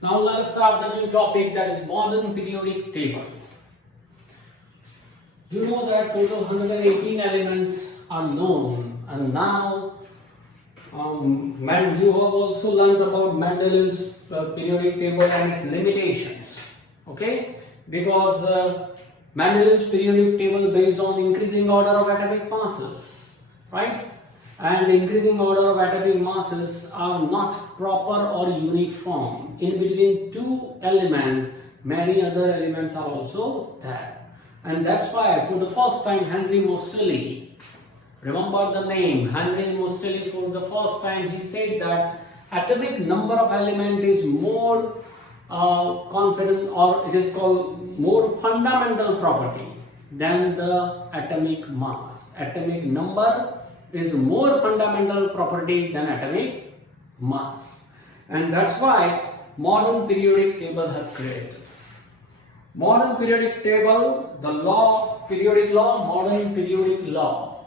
Now let us start the new topic, that is modern periodic table. You know that total 118 elements are known, and now you have also learned about Mendeleev's periodic table and its limitations. Okay, because Mendeleev's periodic table based on increasing order of atomic masses, right? And increasing order of atomic masses are not proper or uniform. In between two elements, many other elements are also there. And that's why for the first time Henry Moseley, remember the name, Henry Moseley, for the first time he said that atomic number of element is more confident, or it is called more fundamental property than the atomic mass. Atomic number is more fundamental property than atomic mass, and that's why modern periodic table has created. Modern periodic table, the law, periodic law, modern periodic law.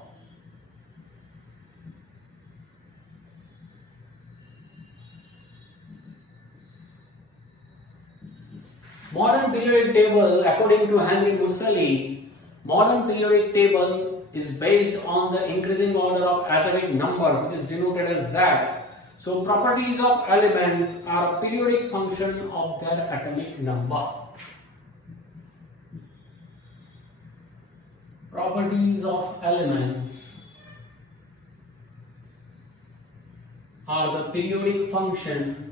Modern periodic table, according to Henry Moseley, modern periodic table is based on the increasing order of atomic number, which is denoted as Z. So properties of elements are a periodic function of their atomic number. Properties of elements are the periodic function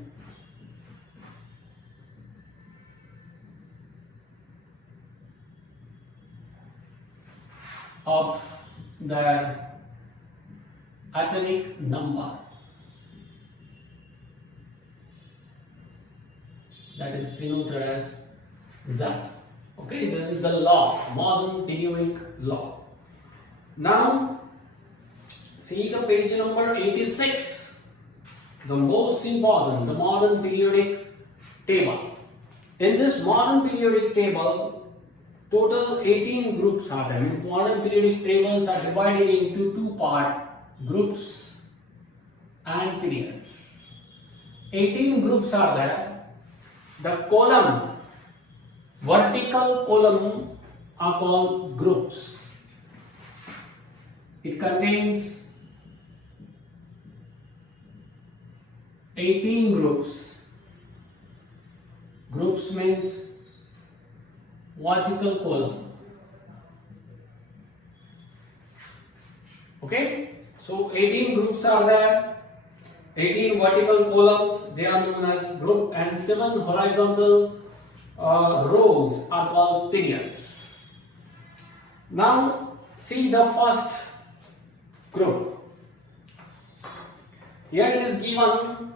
of their atomic number, that is denoted as Z. Okay, this is the law, modern periodic law. Now, see the page number 86, the most important, the modern periodic table. In this modern periodic table, total 18 groups are there. Modern periodic tables are divided into two parts, groups and periods. 18 groups are there. The column, vertical column, are called groups. It contains 18 groups. Groups means vertical column. Okay, so 18 groups are there, 18 vertical columns, they are known as group, and 7 horizontal rows are called periods. Now see the first group. Here it is given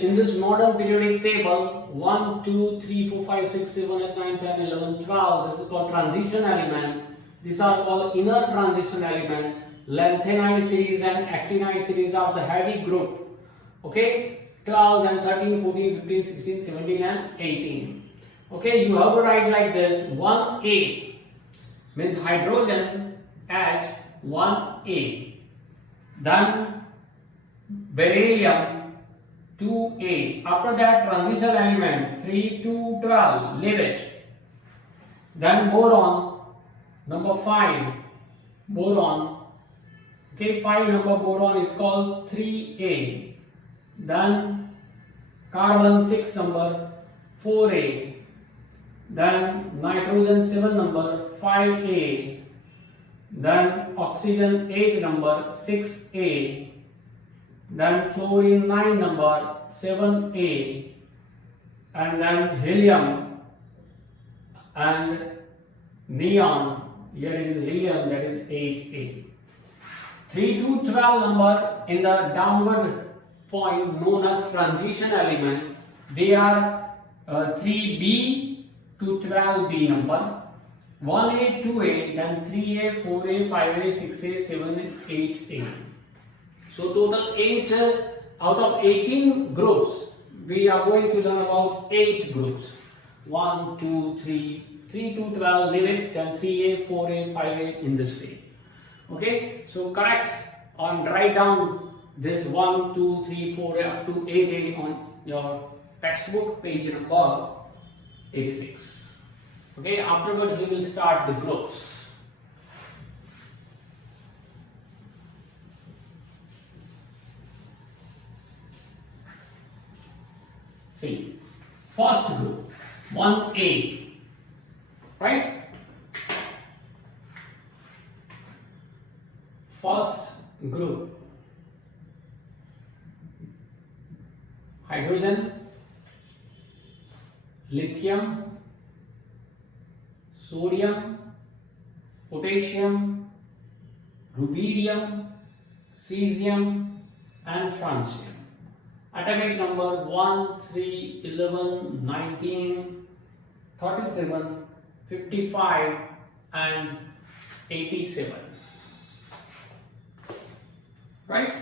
in this modern periodic table 1, 2, 3, 4, 5, 6, 7, 8, 9, 10, 11, 12. This is called transition element. These are called inner transition element. Lanthanide series and actinide series are the heavy group. Okay, 12 and 13, 14, 15, 16, 17 and 18. Okay, you have to write like this. 1A means hydrogen H, 1A. Then beryllium, 2A. After that, transition element 3 to 12, leave it. Then boron, number 5, boron. Okay, 5 number boron is called 3A. Then carbon 6 number 4A. Then nitrogen 7 number 5A. Then oxygen 8 number 6A. Then fluorine 9 number 7A, and then helium and neon, here it is helium, that is 8A. 3 to 12 number in the downward point known as transition element, they are 3B to 12B number, 1A, 2A, then 3A, 4A, 5A, 6A, 7A, 8A. So total 8 out of 18 groups, we are going to learn about 8 groups. 1, 2, 3, 3 to 12, leave it, then 3A, 4A, 5A in this way. Okay, so correct and write down this 1, 2, 3, 4 up to 8A on your textbook, page number 86. Okay, afterwards we will start the groups. See, first group 1A, right? First group, hydrogen, lithium, sodium, potassium, rubidium, cesium and francium. Atomic number 1, 3, 11, 19, 37, 55 and 87. Right?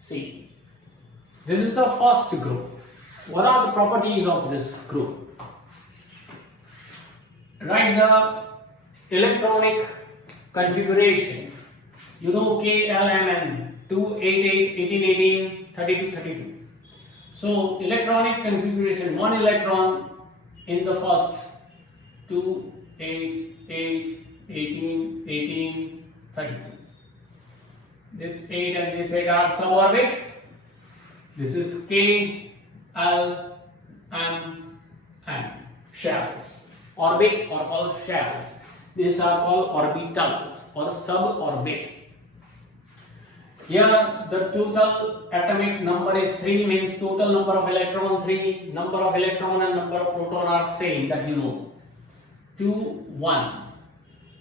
See, this is the first group. What are the properties of this group? Write the electronic configuration. You know K, L, M, N, 2, 8, 8, 18, 18, 32, 32. So, electronic configuration, one electron in the first, 2, 8, 8, 18, 18, 32. This 8 and this 8 are suborbit. This is K, L, M, N, shells. Orbit or called shells. These are called orbitals or suborbit. Here the total atomic number is 3, means total number of electron 3, number of electron and number of proton are same, that you know. 2, 1.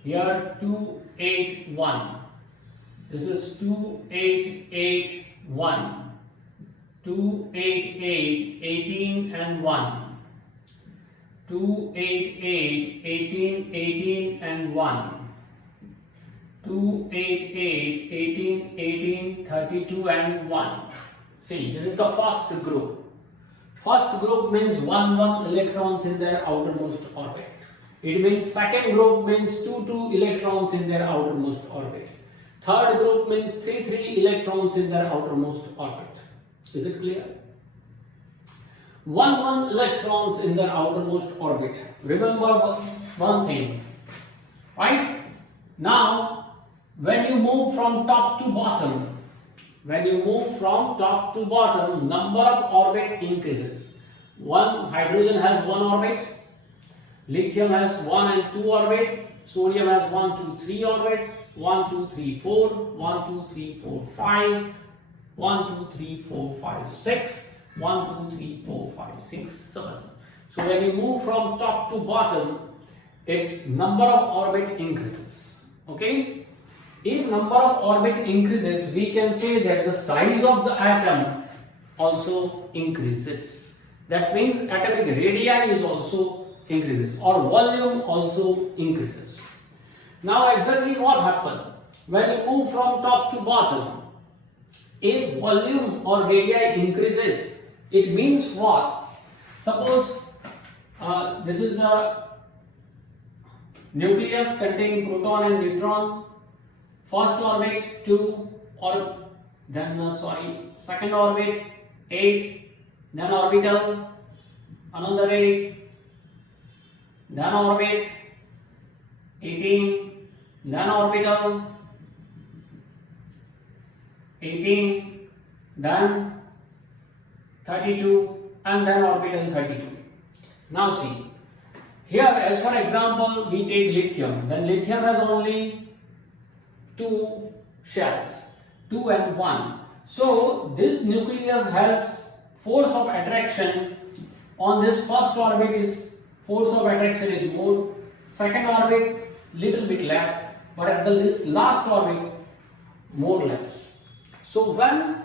Here 2, 8, 1. This is 2, 8, 8, 1. 2, 8, 8, 18 and 1. 2, 8, 8, 18, 18 and 1. 2, 8, 8, 18, 18, 32 and 1. See, this is the first group. First group means 1, 1 electrons in their outermost orbit. It means second group means 2, 2 electrons in their outermost orbit. Third group means 3, 3 electrons in their outermost orbit. Is it clear? 1, 1 electrons in their outermost orbit. Remember one thing, right? Now, when you move from top to bottom, number of orbit increases. Hydrogen has 1 orbit, lithium has 1 and 2 orbit, sodium has 1, 2, 3 orbit, 1, 2, 3, 4, 1, 2, 3, 4, 5, 1, 2, 3, 4, 5, 6, 1, 2, 3, 4, 5, 6, 7. So when you move from top to bottom, its number of orbit increases. Okay? If number of orbit increases, we can say that the size of the atom also increases. That means atomic radii is also increases or volume also increases. Now exactly what happened? When you move from top to bottom, if volume or radii increases, it means what? Suppose this is the nucleus containing proton and neutron. First orbit 2 or second orbit 8, then orbital another 8, then orbit 18, then orbital 18, then 32 and then orbital 32. Now see, here as for example we take lithium, then lithium has only 2 shells, 2 and 1. So this nucleus has force of attraction on this first orbit is force of attraction is more, second orbit little bit less, but at this last orbit more or less. So when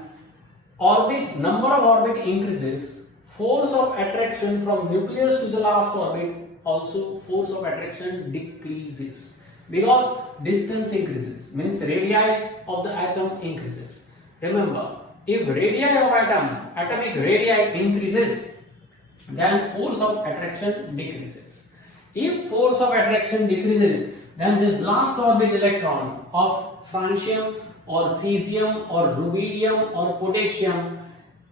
number of orbit increases, force of attraction from nucleus to the last orbit also force of attraction decreases because distance increases, means radii of the atom increases. Remember, if radii of atomic radii increases, then force of attraction decreases. If force of attraction decreases, then this last orbit electron of francium or cesium or rubidium or potassium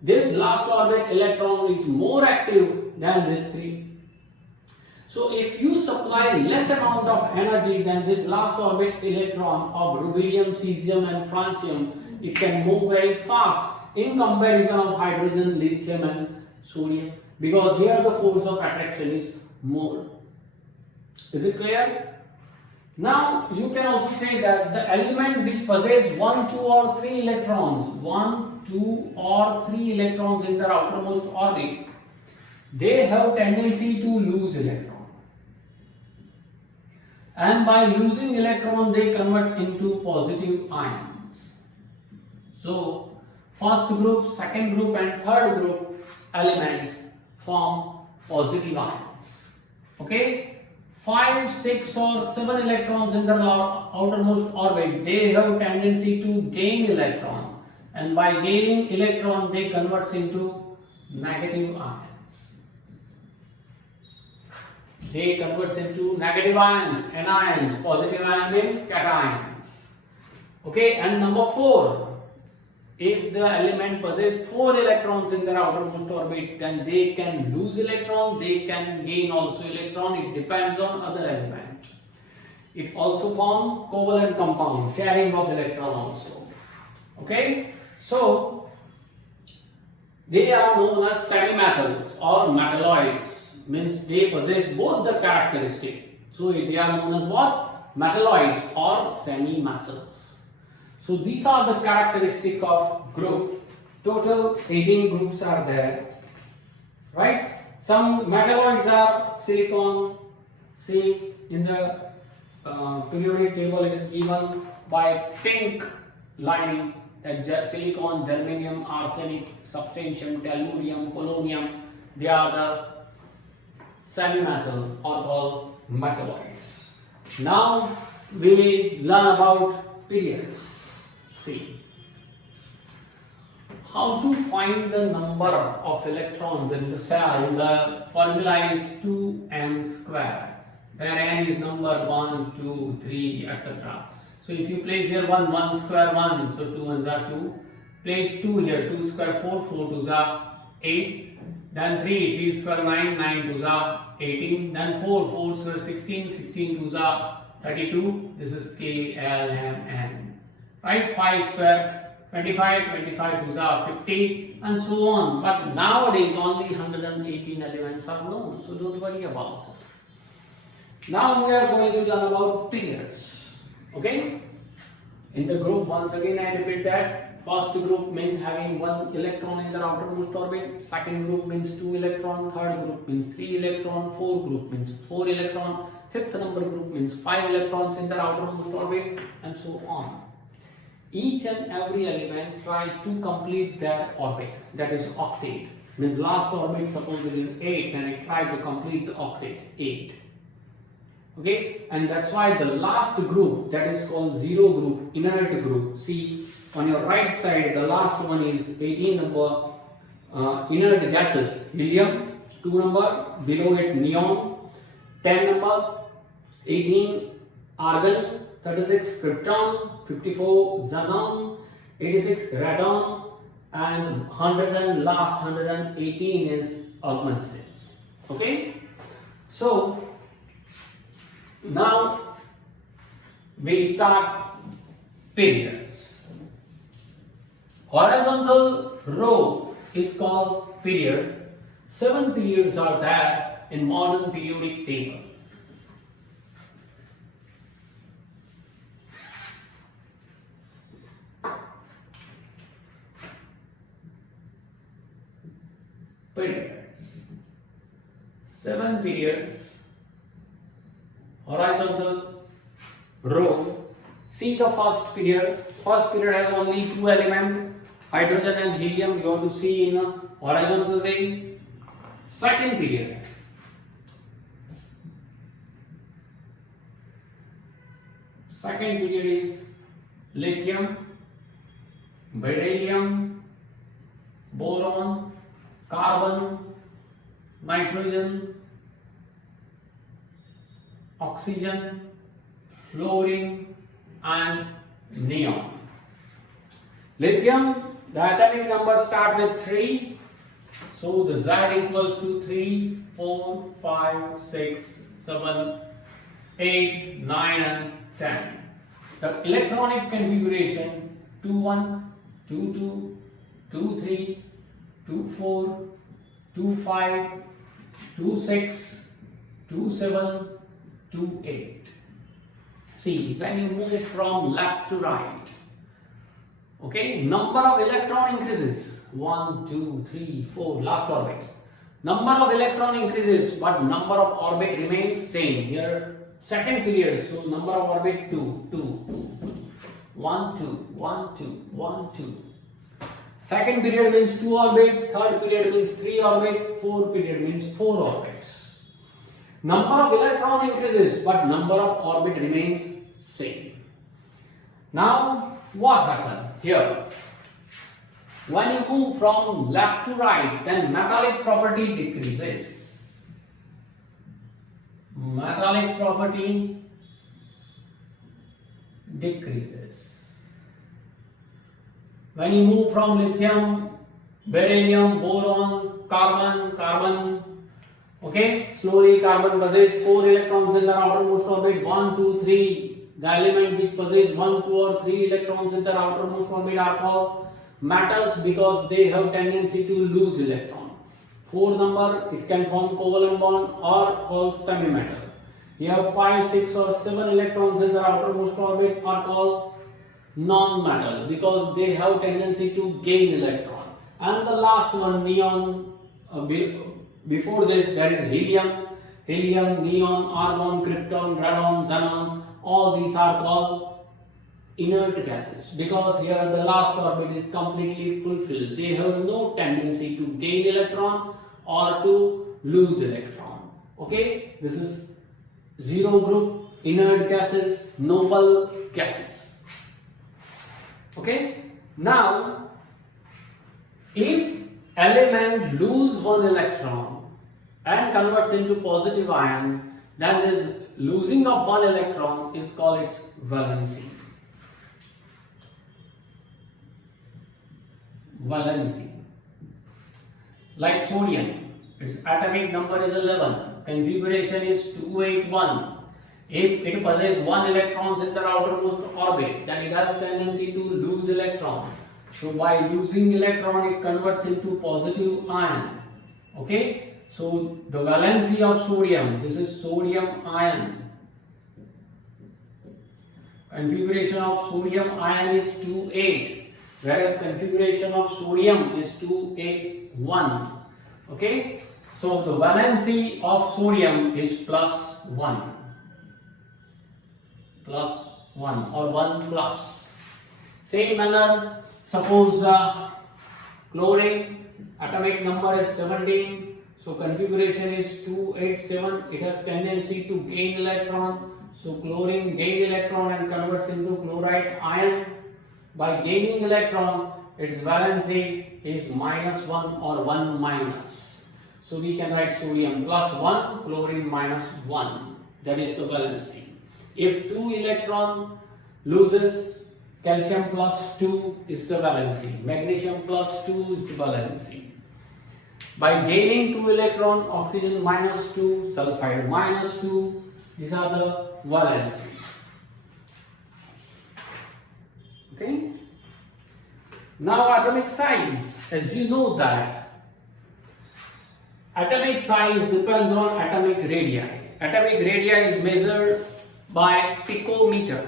this last orbit electron is more active than this 3. So if you supply less amount of energy than this last orbit electron of rubidium, cesium and francium, it can move very fast in comparison of hydrogen, lithium and sodium, because here the force of attraction is more. Is it clear? Now you can also say that the element which possess 1, 2 or 3 electrons, 1, 2 or 3 electrons in their outermost orbit, they have tendency to lose electron. And by losing electron, they convert into positive ions. So, first group, second group and third group elements form positive ions. Okay? 5, 6 or 7 electrons in the outermost orbit, they have tendency to gain electron. And by gaining electron, they convert into negative ions. They convert into negative ions, anions. Positive ion means cations. Okay, and number 4, if the element possesses 4 electrons in their outermost orbit, then they can lose electron, they can gain also electron. It depends on other element. It also forms covalent compound, sharing of electron also. Okay, so they are known as semi-metals or metalloids. Means they possess both the characteristic. So they are known as what? Metalloids or semi-metals. So these are the characteristic of group. Total 18 groups are there. Right? Some metalloids are silicon. See in the periodic table it is given by pink lining that silicon, germanium, arsenic, substantium, tellurium, polonium, they are the semi-metal or called metalloids. Now we learn about periods. See how to find the number of electrons in the cell. The formula is 2n square, where n is number 1, 2, 3, etc. So if you place here 1 square 1, so 2 ones are 2. Place 2 here, 2 square 4, 4 twos are 8. Then 3 square 9, 9 twos are 18. Then 4 square 16, 16 twos are 32. This is K, L, M, N. Right? 5 square 25, 25 twos are 50 and so on. But nowadays only 118 elements are known. So don't worry about it. Now we are going to learn about periods. Okay? In the group, once again I repeat that. First group means having 1 electron in the outermost orbit. Second group means 2 electron. Third group means 3 electron. Fourth group means 4 electron. Fifth number group means 5 electrons in the outermost orbit, and so on. Each and every element try to complete their orbit. That is octet. Means last orbit, suppose it is 8, then it try to complete the octet 8. Okay, and that's why the last group, that is called zero group, inert group. See, on your right side, the last one is 18 number inert gases, helium, 2 number, below it's neon, 10 number, 18 argon, 36 krypton, 54 xenon, 86 radon, and 100 and last 118 is augments. Okay, so now we start periods. Horizontal row is called period. 7 periods are there in modern periodic table. Periods. 7 periods. Horizontal row. See the first period. First period has only 2 elements, hydrogen and helium. You have to see in a horizontal way. Second period. Second period is lithium, beryllium, boron, carbon, nitrogen, oxygen, fluorine and neon. Lithium The atomic numbers start with 3. So the Z equals to 3, 4, 5, 6, 7, 8, 9 and 10. The electronic configuration 2, 1, 2, 2, 2, 3, 2, 4, 2, 5, 2, 6, 2, 7, 2, 8. See, when you move from left to right, okay, number of electron increases. 1, 2, 3, 4, last orbit. Number of electron increases, but number of orbit remains same. Here, second period, so number of orbit 2, 2, 1, 2, 1, 2, 1, 2. Second period means 2 orbit, third period means 3 orbit, fourth period means 4 orbits. Number of electron increases, but number of orbit remains same. Now, what happened here? When you move from left to right, then metallic property decreases. Metallic property decreases. When you move from lithium, beryllium, boron, carbon, okay, slowly carbon possesses 4 electrons in the outermost orbit, 1, 2, 3. The element which possesses 1, 2 or 3 electrons in the outermost orbit are called metals because they have tendency to lose electron. 4 number, it can form covalent bond or called semi-metal. You have 5, 6 or 7 electrons in the outermost orbit are called non-metal because they have tendency to gain electron. And the last one, neon, before this there is helium, neon, argon, krypton, radon, xenon. All these are called inert gases because here the last orbit is completely fulfilled. They have no tendency to gain electron or to lose electron. Okay, this is zero group, inert gases, noble gases. Okay, now if element lose one electron and converts into positive ion, then this losing of one electron is called its valency. Valency. Like sodium, its atomic number is 11, configuration is 281. If it possesses 1 electrons in the outermost orbit, then it has tendency to lose electron. So by losing electron, it converts into positive ion. Okay, so the valency of sodium, this is sodium ion. Configuration of sodium ion is 28. Whereas configuration of sodium is 281. Okay, so the valency of sodium is plus 1 or 1 plus. Same manner, suppose chlorine atomic number is 17, so configuration is 287. It has tendency to gain electron, so chlorine gain electron and converts into chloride ion. By gaining electron, its valency is minus 1 or 1 minus. So we can write sodium plus 1, chlorine minus 1. That is the valency. If 2 electron loses, calcium plus 2 is the valency. Magnesium plus 2 is the valency. By gaining 2 electron, oxygen minus 2, sulfide minus 2, these are the valency. Okay. Now atomic size, as you know that atomic size depends on atomic radii. Atomic radii is measured by picometer.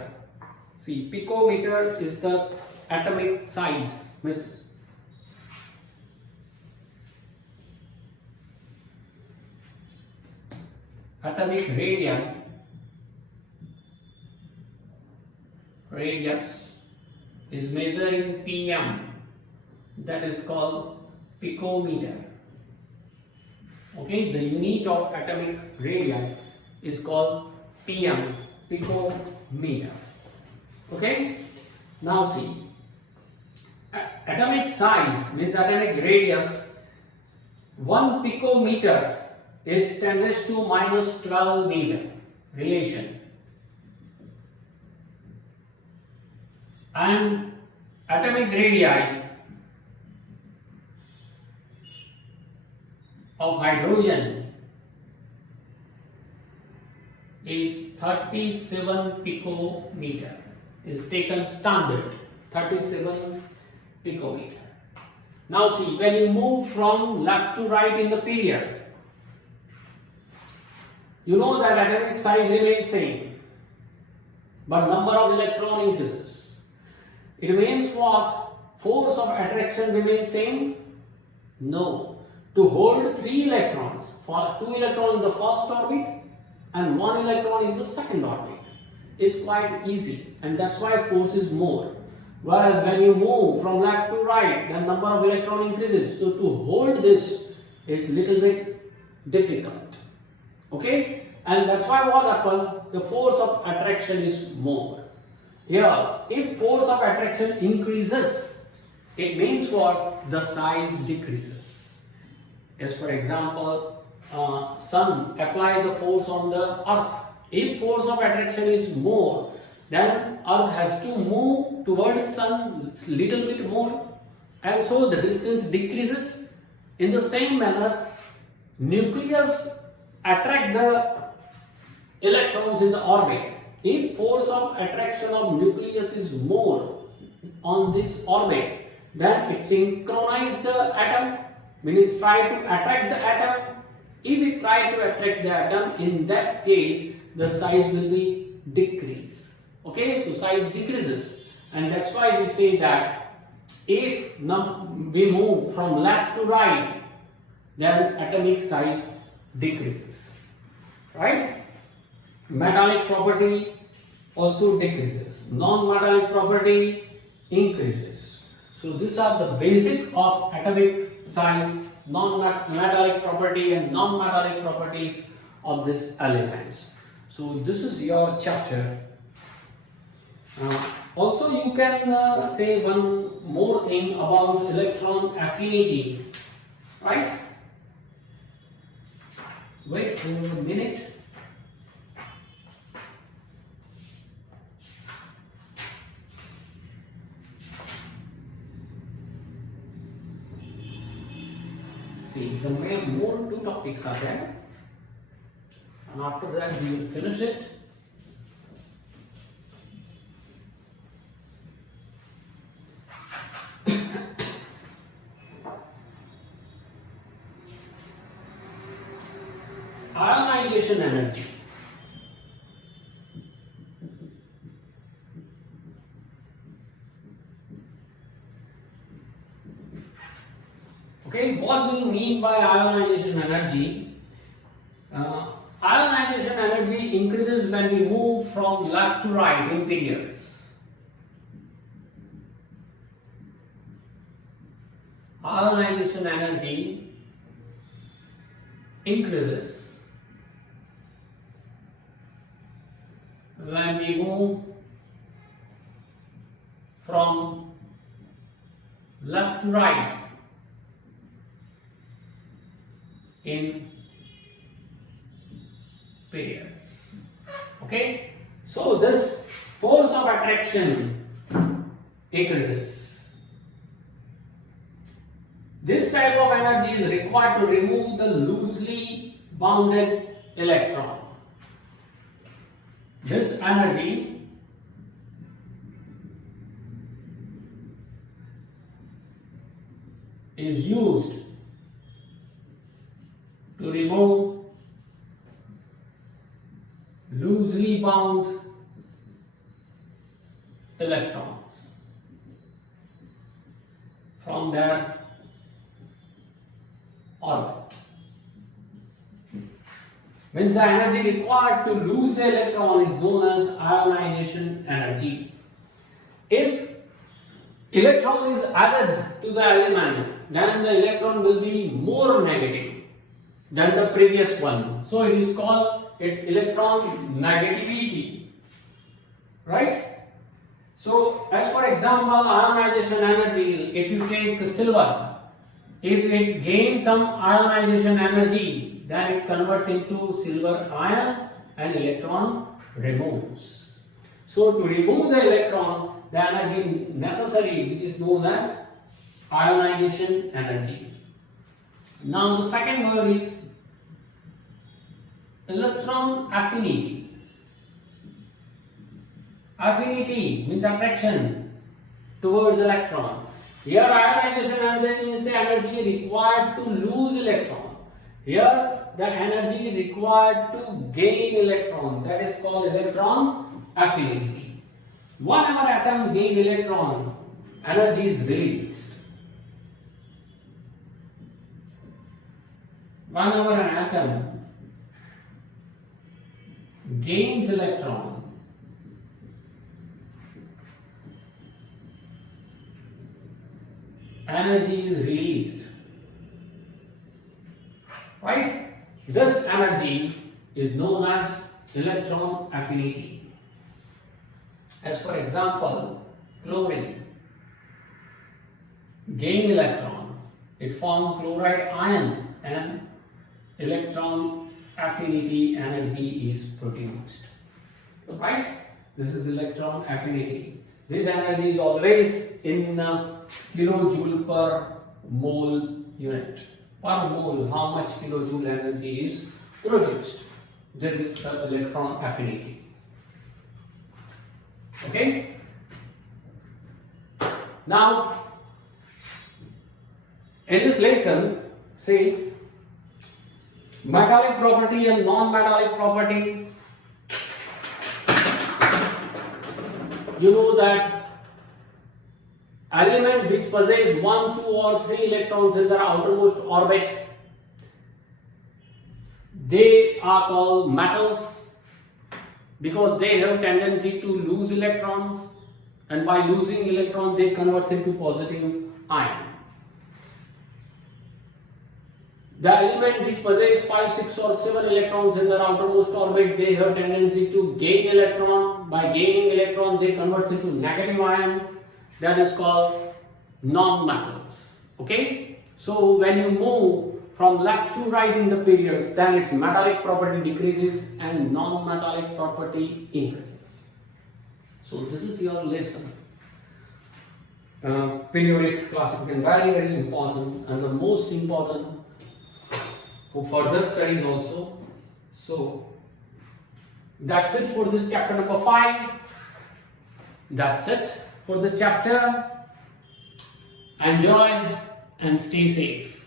See, picometer is the atomic size. Atomic radius is measured in pm, that is called picometer. Okay, the unit of atomic radii is called pm, picometer. Okay, now see, atomic size means atomic radius. 1 picometer is 10 raised to minus 12 meter relation. And atomic radii of hydrogen is 37 picometer. Is taken standard 37 picometer. Now see, when you move from left to right in the period, you know that atomic size remains same, but number of electron increases. It means what? Force of attraction remains same? No. To hold 3 electrons, for 2 electrons in the first orbit and 1 electron in the second orbit, is quite easy, and that's why force is more. Whereas when you move from left to right, the number of electron increases. So to hold this is little bit difficult. Okay? And that's why what happens? The force of attraction is more. Here, if force of attraction increases, it means what? The size decreases. As for example, sun apply the force on the earth. If force of attraction is more, then earth has to move towards sun little bit more, and so the distance decreases. In the same manner, nucleus attract the electrons in the orbit. If force of attraction of nucleus is more on this orbit, then it synchronizes the atom, means try to attract the atom. If it try to attract the atom, in that case the size will be decrease. Okay, so size decreases, and that's why we say that if we move from left to right, then atomic size decreases, right? Metallic property also decreases, non-metallic property increases. So these are the basic of atomic size, non-metallic property and non-metallic properties of these elements. So this is your chapter. Also you can say one more thing about electron affinity, right? Wait for a minute. See, the more 2 topics are there, and after that we will finish it. Ionization energy. Okay, what do you mean by ionization energy? Ionization energy increases when we move from left to right in periods. Ionization energy increases when we move from left to right in periods. Okay, so this force of attraction increases. This type of energy is required to remove the loosely bounded electron. This energy is used to remove loosely bound electrons from their orbit. Means the energy required to lose the electron is known as ionization energy. If electron is added to the element, then the electron will be more negative than the previous one. So it is called its electron negativity. Right? So as for example, ionization energy, if you take silver, if it gains some ionization energy, then it converts into silver ion and electron removes. So to remove the electron, the energy necessary, which is known as ionization energy. Now the second word is electron affinity. Affinity means attraction towards electron. Here ionization energy is the energy required to lose electron. Here the energy required to gain electron, that is called electron affinity. Whenever atom gain electron, energy is released. Whenever an atom gains electron, energy is released. Right? This energy is known as electron affinity. As for example, chlorine gain electron, it forms chloride ion and electron affinity energy is produced. Right? This is electron affinity. This energy is always in kilojoule per mole unit. Per mole, how much kilojoule energy is produced. This is the electron affinity. Okay? Now, in this lesson, see, metallic property and non-metallic property. You know that element which possess 1, 2 or 3 electrons in their outermost orbit, they are called metals because they have tendency to lose electrons, and by losing electrons they convert into positive ion. The element which possess 5, 6 or 7 electrons in their outermost orbit, they have tendency to gain electron. By gaining electron, they convert into negative ion. That is called non-metals. Okay? So when you move from left to right in the periods, then its metallic property decreases and non-metallic property increases. So this is your lesson. Periodic classification, very, very important, and the most important for further studies also. So that's it for this chapter number 5. That's it for the chapter. Enjoy and stay safe.